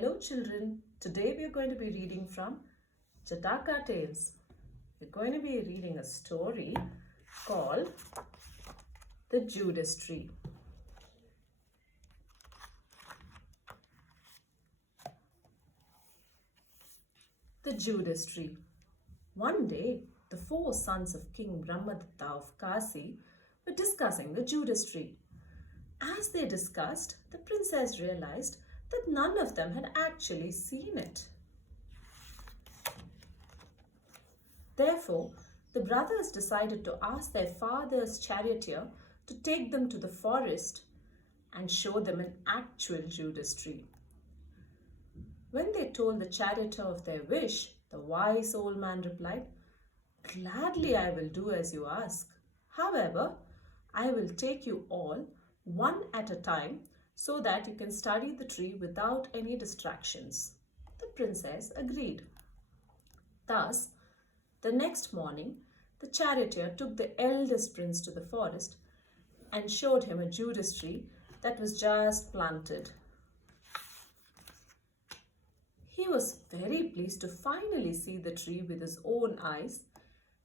Hello children, today we are going to be reading from Jataka Tales. We're going to be reading a story called The Judas Tree. The Judas Tree. One day, the four sons of King Brahmadatta of Kasi were discussing the Judas Tree. As they discussed, the princess realized that none of them had actually seen it. Therefore, the brothers decided to ask their father's charioteer to take them to the forest and show them an actual Judas tree. When they told the charioteer of their wish, the wise old man replied, "Gladly I will do as you ask. However, I will take you all one at a time so that you can study the tree without any distractions." The princess agreed. Thus, the next morning, the charioteer took the eldest prince to the forest and showed him a Judas tree that was just planted. He was very pleased to finally see the tree with his own eyes,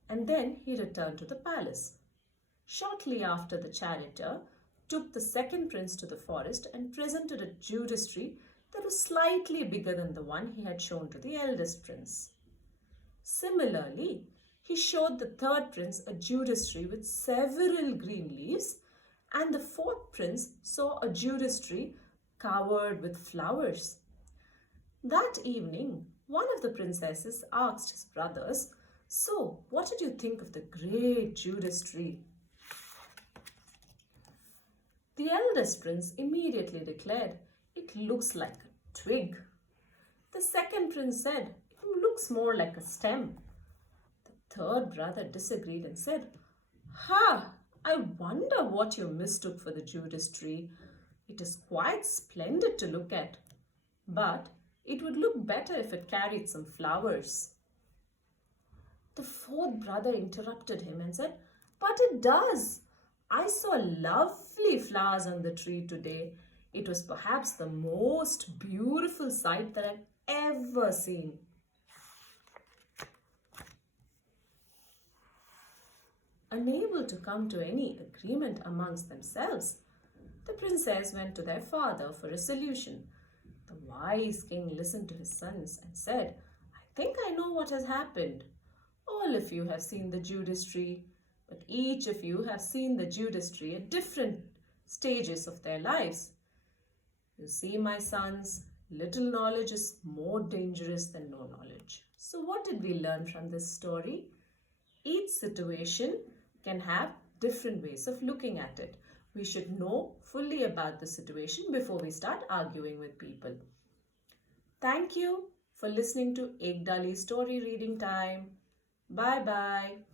and then he returned to the palace. Shortly after, the charioteer took the second prince to the forest and presented a Judas tree that was slightly bigger than the one he had shown to the eldest prince. Similarly, he showed the third prince a Judas tree with several green leaves, and the fourth prince saw a Judas tree covered with flowers. That evening, one of the princesses asked his brothers, "So, what did you think of the great Judas tree?" The eldest prince immediately declared, "It looks like a twig." The second prince said, "It looks more like a stem." The third brother disagreed and said, "Ha! I wonder what you mistook for the Judas tree. It is quite splendid to look at, but it would look better if it carried some flowers." The fourth brother interrupted him and said, "But it does. I saw lovely flowers on the tree today. It was perhaps the most beautiful sight that I've ever seen." Unable to come to any agreement amongst themselves, the princess went to their father for a solution. The wise king listened to his sons and said, "I think I know what has happened. All of you have seen the Judas tree, but each of you have seen the Judas tree at different stages of their lives. You see, my sons, little knowledge is more dangerous than no knowledge." So what did we learn from this story? Each situation can have different ways of looking at it. We should know fully about the situation before we start arguing with people. Thank you for listening to Ekdali story reading time. Bye bye.